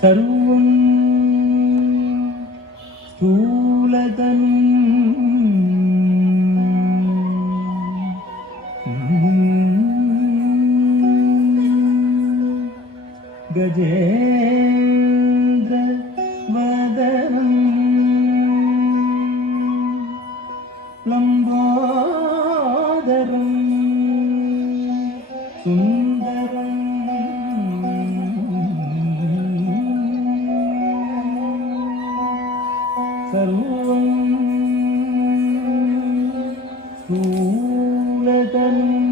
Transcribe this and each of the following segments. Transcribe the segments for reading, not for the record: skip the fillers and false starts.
सर्वं स्थूलतनुं गजेन्द्रवदनं लम्बोदरं सुन्दरं सर्वं स्थूलतनुं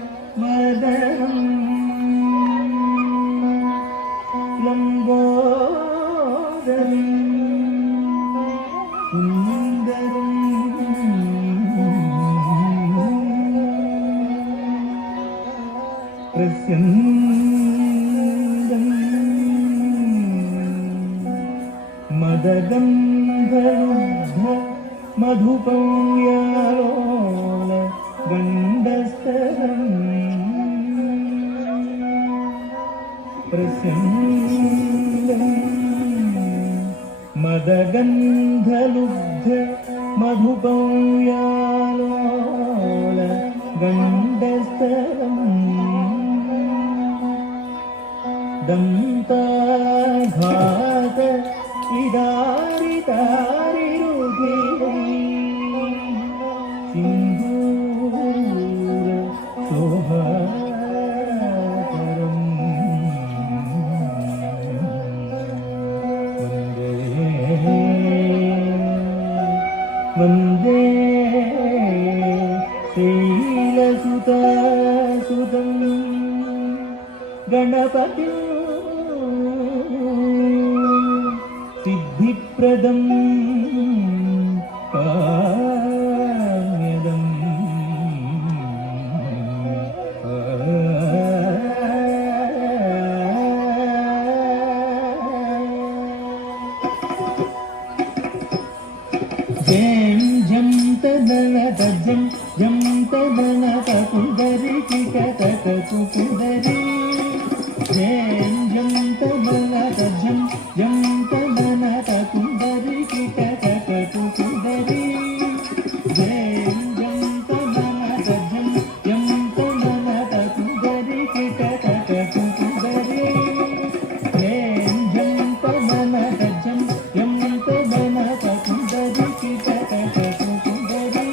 गजेन्द्रवदनं लम्बोदरं सुन्दरं प्रसन्नं मदगन्धलुब्ध मधुपौयालोल गण्डस्तरम् प्रसन्नं मदगन्धलुब्ध मधुपौयालोल गण्डस्तरम् दन्ताघात विदारितारिरुधिरै सिन्दूर शोभाकरम् वन्दे शैलसुतासुतं गणपतिं सिद्धिप्रदं काम्यदम् जं जं तदनतजं जं तदनतकुन्दरी किकतकुकुन्दरी जं जं तदनतजं जं तदनतकुन्दरी किकतकुकुन्दरी जं जं तदनतजं जं तदनतकुन्दरी किकतकुकुन्दरी जं जं तदनतजं जं तदनतकुन्दरी किकतकुकुन्दरी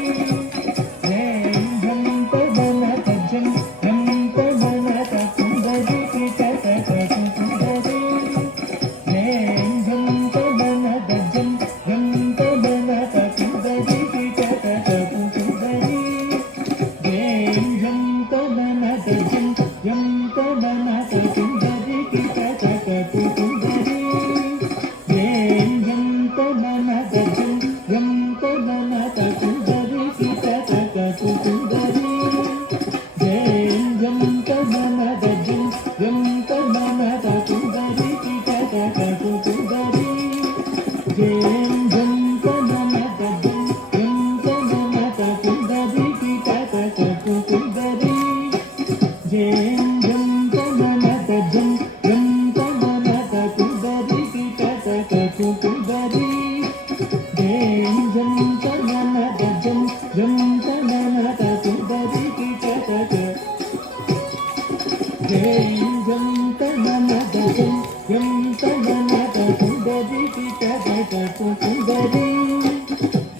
జయం జం తననదజం యం తననద సుందరి కిటకట సుందరి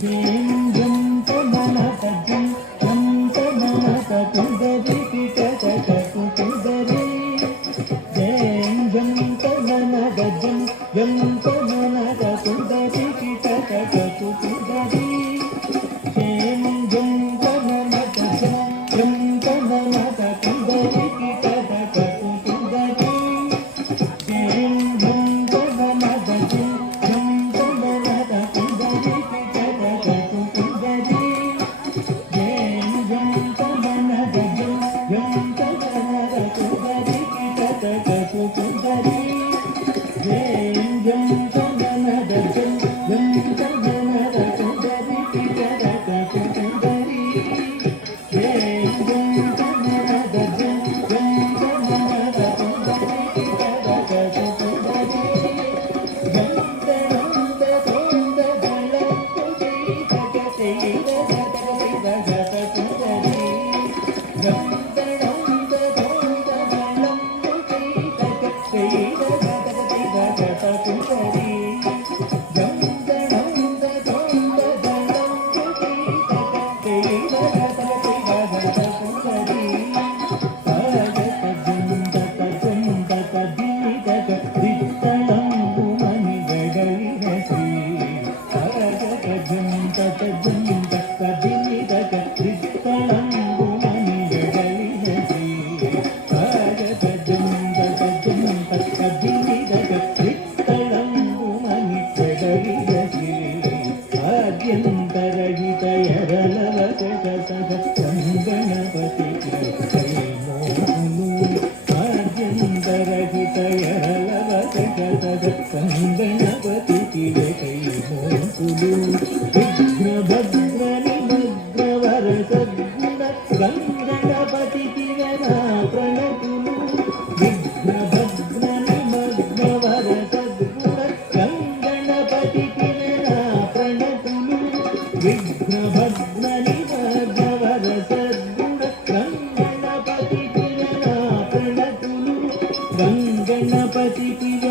జయం జం తననదజం యం తననద సుందరి కిటకట సుందరి జయం జం తననదజం యం తననద సుందరి కిటకట సుందరి జయం జం తననదజం యం తననద సుందరి గణపతికి కైమోకులు విఘ్నభద్రని భద్రవర సద్గుణ గణపతికి ప్రణతులు విఘ్నభద్రని భద్రవర సద్గుణ గణపతికి ప్రణతులు విఘ్నభద్రని భద్రవర సద్గుణ గణపతికి ప్రణతులు గణపతికి